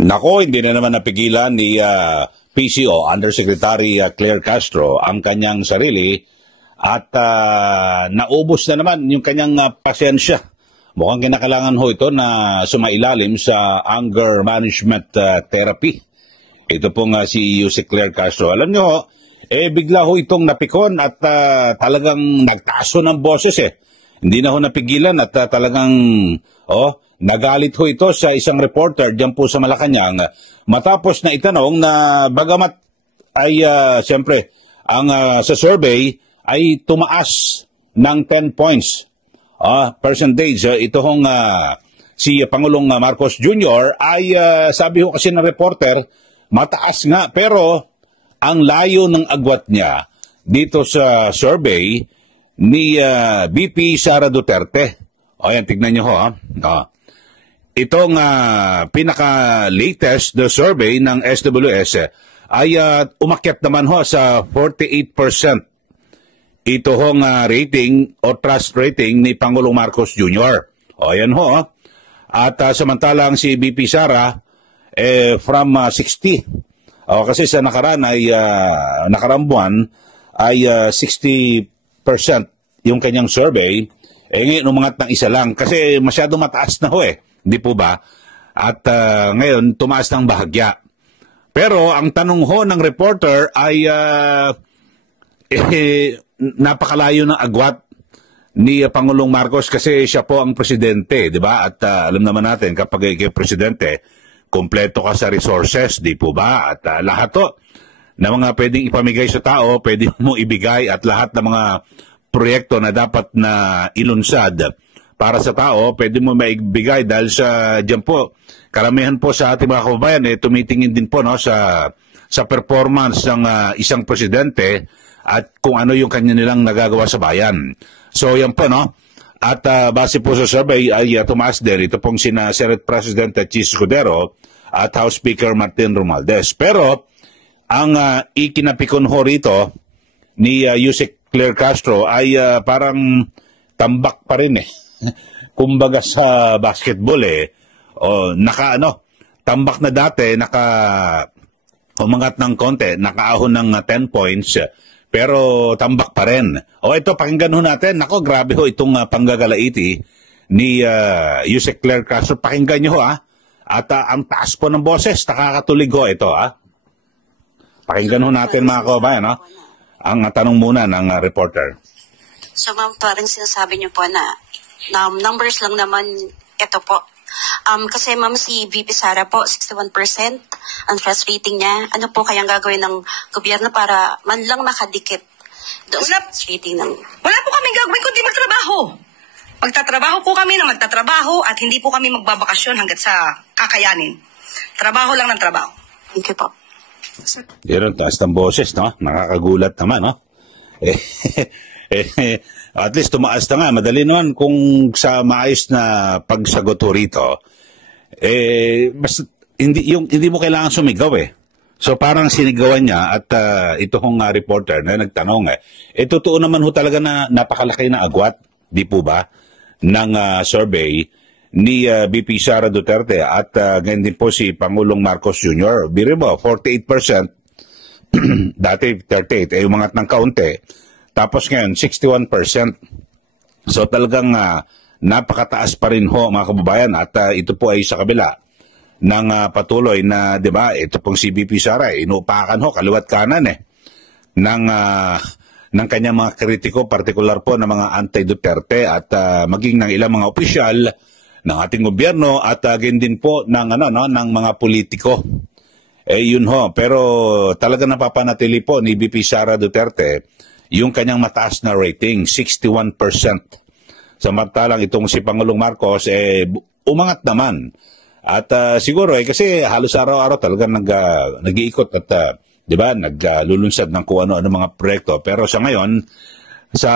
Nako, hindi na naman napigilan ni PCO, Undersecretary Claire Castro, ang kanyang sarili at naubos na naman yung kanyang pasensya. Mukhang kinakailangan ho ito na sumailalim sa anger management therapy. Ito pong si Claire Castro. Alam nyo ho, bigla ho itong napikon at talagang nagtaso ng boses Hindi na ho napigilan at talagang nagalit ho ito sa isang reporter diyan po sa Malacanang matapos na itanong na bagamat ay siyempre ang sa survey ay tumaas ng 10 points percentage. Ito hong si Pangulong Marcos Jr. ay sabi ho kasi ng reporter mataas nga pero ang layo ng agwat niya dito sa survey ni VP Sara Duterte. Ayan, tignan niyo ho Itong pinaka-latest the survey ng SWS ay umakyat naman ho sa 48%. Ito hong rating o trust rating ni Pangulong Marcos Jr. Ayan ho. At samantalang si BP Sara from 60. Kasi sa nakaraan ay nakarang buwan ay 60% yung kanyang survey. Ngayon umangat ng isa lang kasi masyadong mataas na ho Hindi po ba? At ngayon, tumaas ng bahagya. Pero ang tanong ho ng reporter ay napakalayo ng agwat ni Pangulong Marcos kasi siya po ang presidente, di ba? At alam naman natin, kapag ikaw presidente, kompleto ka sa resources, di po ba? At lahat to na mga pwedeng ipamigay sa tao, pwede mo ibigay at lahat ng mga proyekto na dapat na ilunsad para sa tao, pwede mo maibigay dahil sa diyan po, karamihan po sa ating mga kababayan tumitingin din po sa performance ng isang presidente at kung ano yung kanya nilang nagagawa sa bayan. So yan po At base po sa survey ay tumaas din ito pong sina Senate President Chis Escudero at House Speaker Martin Romualdez. Pero ang ikinapikon ho rito ni Yusek Claire Castro ay parang tambak pa rin Kumbaga sa basketball tambak na dati, umangat ng konti, nakaahon ng 10 points, pero tambak pa rin. Ito, pakinggan ho natin. Nako, grabe ho itong panggagalaiti ni Yusek Claire Castro. Pakinggan nyo ho At ang taas po ng boses, nakakatulig ho ito Pakinggan ho natin mga kababayan ang tanong muna ng reporter. So ma'am, parang sinasabi niyo po na numbers lang naman ito po. Kasi ma'am, si VP Sara po, 61% ang trust rating niya. Ano po kayang gagawin ng gobyerno para man lang makadikit doon sa trust rating ng... Wala po kami gagawin kundi magtrabaho. Magtatrabaho po kami na magtatrabaho at hindi po kami magbabakasyon hanggat sa kakayanin. Trabaho lang ng trabaho. Thank you po. Yan, taas ng boses, nakakagulat naman, at least tumaas na nga. Madali naman kung sa maayos na pagsagot ho rito. Basta, hindi mo kailangan sumigaw So parang sinigawan niya at ito hong reporter na nagtanong totoo naman ho talaga na napakalaki na agwat, di po ba, ng survey ni VP Sara Duterte at ganyan din po si Pangulong Marcos Jr. Biro mo, 48%, dati 38%, umangat ng kaunti. Tapos ngayon, 61%. So talagang napakataas pa rin ho mga kababayan at ito po ay sa kabila ng patuloy na, di ba, ito pong si VP Sara, inupakan ho, kaliwat kanan ng kanyang mga kritiko, partikular po ng mga anti-Duterte at maging ng ilang mga opisyal ng ating gobyerno at again din po ng ng mga politiko. Yun ho, pero talaga napapanatili po ni VP Sara Duterte yung kanyang mataas na rating, 61%. Samantalang itong si Pangulong Marcos umangat naman. At siguro kasi halos araw-araw talaga nag-iikot at di ba, naglulunsad ng kung ano-ano mga proyekto. Pero sa ngayon, sa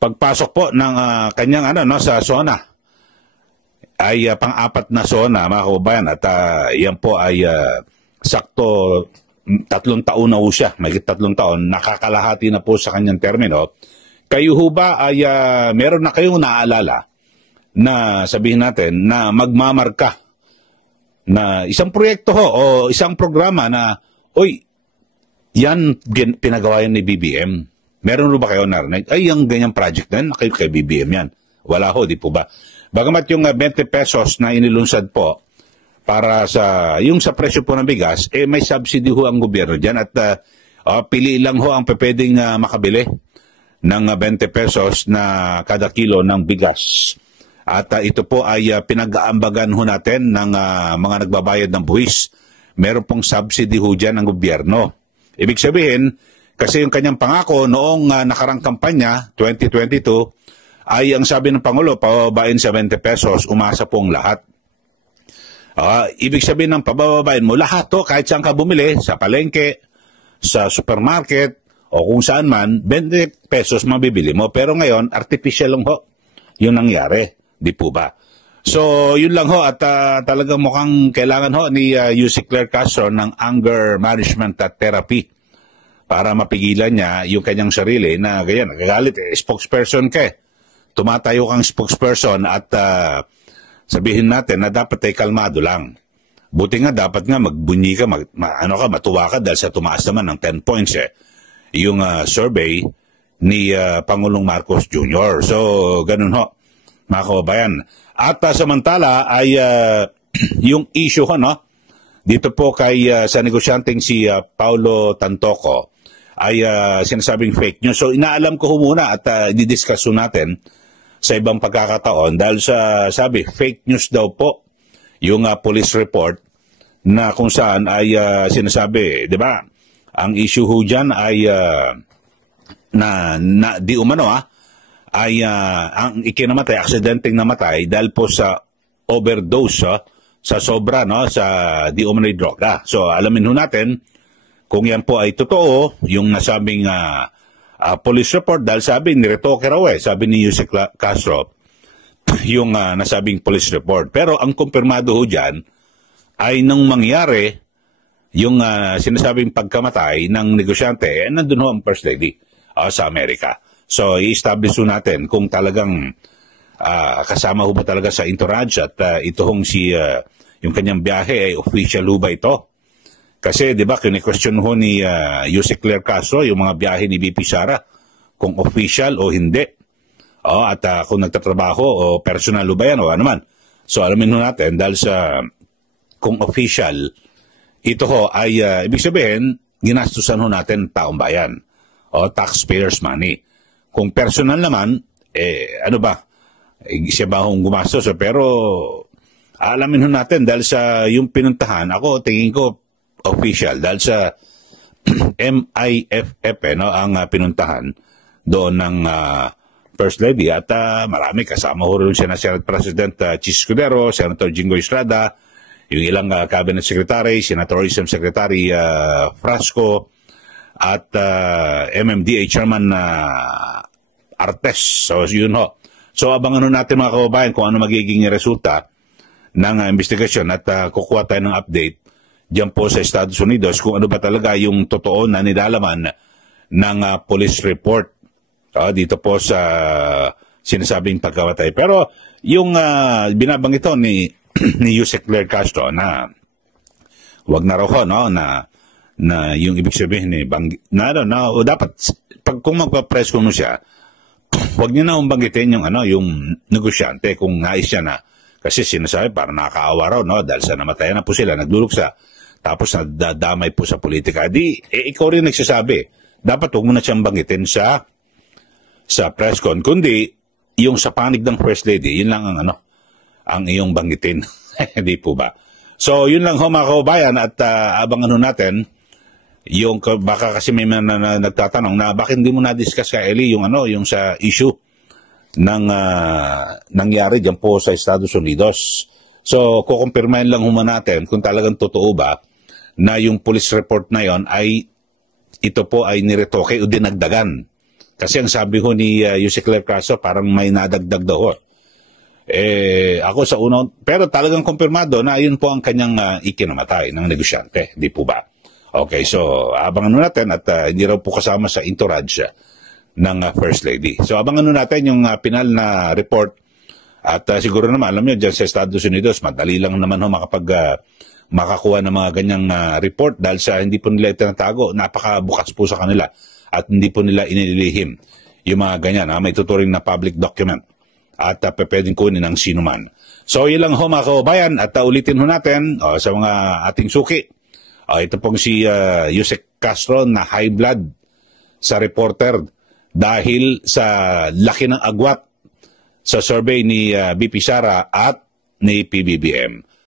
pagpasok po ng kanyang sa zona, ay pang-apat na zona, mga kababayan, at yan po ay sakto 3 taon na po siya, may 3 taon, nakakalahati na po sa kanyang termino. Kayo ho ba ay meron na kayong naaalala na sabihin natin na magmamarka na isang proyekto ho o isang programa na, oy, yan pinagawa yan ni BBM. Meron rin ba kayo narinig? Ay, yung ganyang project na yan, kay BBM yan. Wala ho, di po ba? Bagamat yung 20 pesos na inilunsad po para sa presyo po ng bigas, may subsidy ho ang gobyerno dyan at pili lang ho ang pwedeng makabili ng 20 pesos na kada kilo ng bigas. At ito po ay pinag-aambagan ho natin ng mga nagbabayad ng buwis. Meron pong subsidy ho dyan ng gobyerno. Ibig sabihin, kasi yung kanyang pangako noong nakarang kampanya, 2022, ay ang sabi ng Pangulo, pababain sa 20 pesos, umasa pong lahat. Ibig sabihin ng pababain mo, lahat to, kahit saan ka bumili, sa palengke, sa supermarket, o kung saan man, 20 pesos mabibili mo. Pero ngayon, artificial lang ho, yun nangyari. Di po ba? So, yun lang ho, at talagang mukhang kailangan ho ni Yusek Claire Castro ng anger management at therapy para mapigilan niya yung kanyang sarili na ganyan, nagagalit, spokesperson ka eh. Tumatayo kang spokesperson at sabihin natin na dapat ay kalmado lang. Buti nga dapat nga magbunyi ka, matuwa ka dahil sa tumaas naman ng 10 points yung survey ni Pangulong Marcos Jr. So, ganun ho, mga kababayan. At samantala ay yung issue ho, no? Dito po kay sa negosyanteng si Paulo Tantoco ay sinasabing fake news. So, inaalam ko muna at i-discuss natin sa ibang pagkakataon dahil sa sabi fake news daw po yung police report na kung saan ay sinasabi, 'di ba? Ang issue ho diyan ay na di umano ay ang ikinamatay, aksidenteng namatay dahil po sa overdose sa sobra sa di umano'y droga. So alamin ho natin kung yan po ay totoo yung nasabing police report dahil sabi niretoke raw sabi ni Yusek Castro yung nasabing police report. Pero ang kumpirmado ho dyan ay nung mangyari yung sinasabing pagkamatay ng negosyante, nandun ho ang First Lady sa Amerika. So i-establish ho natin kung talagang kasama ho ba talaga sa entourage at ito hong yung kanyang biyahe ay official ho ba ito? Kasi, di ba, kine-question ho ni Yusek Claire Castro yung mga biyahe ni BP Sara kung official o hindi. At kung nagtatrabaho o personal ho ba yan o ano man. So, alamin ho natin dahil sa kung official, ito ho ay, ibig sabihin, ginastusan ho natin taong bayan o taxpayers' money. Kung personal naman, ano ba, siya ba hong gumastos? Pero, alamin ho natin dahil sa yung pinuntahan, ako tingin ko, official dahil sa MIFF ang pinuntahan doon ng First Lady at marami kasama ho rin siya na Senate President Chis Escudero, Senator Jinggoy Estrada, yung ilang Cabinet Secretary, Senatorism Secretary Frasco at MMDA Chairman Artes. So yun ho. So abangan ho natin mga kababayan kung ano magiging resulta ng investigasyon at kukuha tayo ng update diyan po sa Estados Unidos kung ano ba talaga yung totoo na nilalaman ng police report dito po sa sinasabing pagkamatay. Pero yung binabanggit ito ni Yusek Claire Castro na wag na raw ho, na yung ibig sabihin dapat pag kung magpa-press ko siya, wag niya na banggitin yung negosyante kung nais siya na. Kasi sinasabi parang nakakaawa raw dahil sa namatayan na po sila, nagluluksa. Tapos nadadamay po sa politika. Ikaw rin nagsasabi, dapat huwag mo na siyang banggitin sa press con. Kundi, yung sa panig ng First Lady, yun lang ang iyong banggitin. Hindi po ba? So, yun lang ho mga kaubayan at abangan ho natin yung, baka kasi may nagtatanong na bakit hindi mo na-discuss ka, Eli, yung sa issue ng nangyari dyan po sa Estados Unidos. So, kukumpirmahin lang naman natin kung talagang totoo ba na yung police report na yon ay ito po ay niretoke o dinagdagan. Kasi ang sabi ho ni Yusek Claire Castro parang may nadagdag daw. Ako sa unang, pero talagang kumpirmado na yun po ang kanyang ikinamatay ng negosyante. Di po ba? Okay, so abangan natin at hindi raw po kasama sa entourage ng First Lady. So abangan natin yung pinal na report At siguro naman, alam nyo, dyan sa Estados Unidos, madali lang naman makakuha ng mga ganyang report dahil sa hindi po nila itinatago, napakabukas po sa kanila at hindi po nila inililihim yung mga ganyan. May tuturing na public document at pwedeng kunin ng sino man. So, yun lang ho mga kababayan at ulitin ho natin sa mga ating suki. Ito pong si Yusek Castro na high blood sa reporter dahil sa laki ng agwat sa survey ni BP Sara at ni PBBM.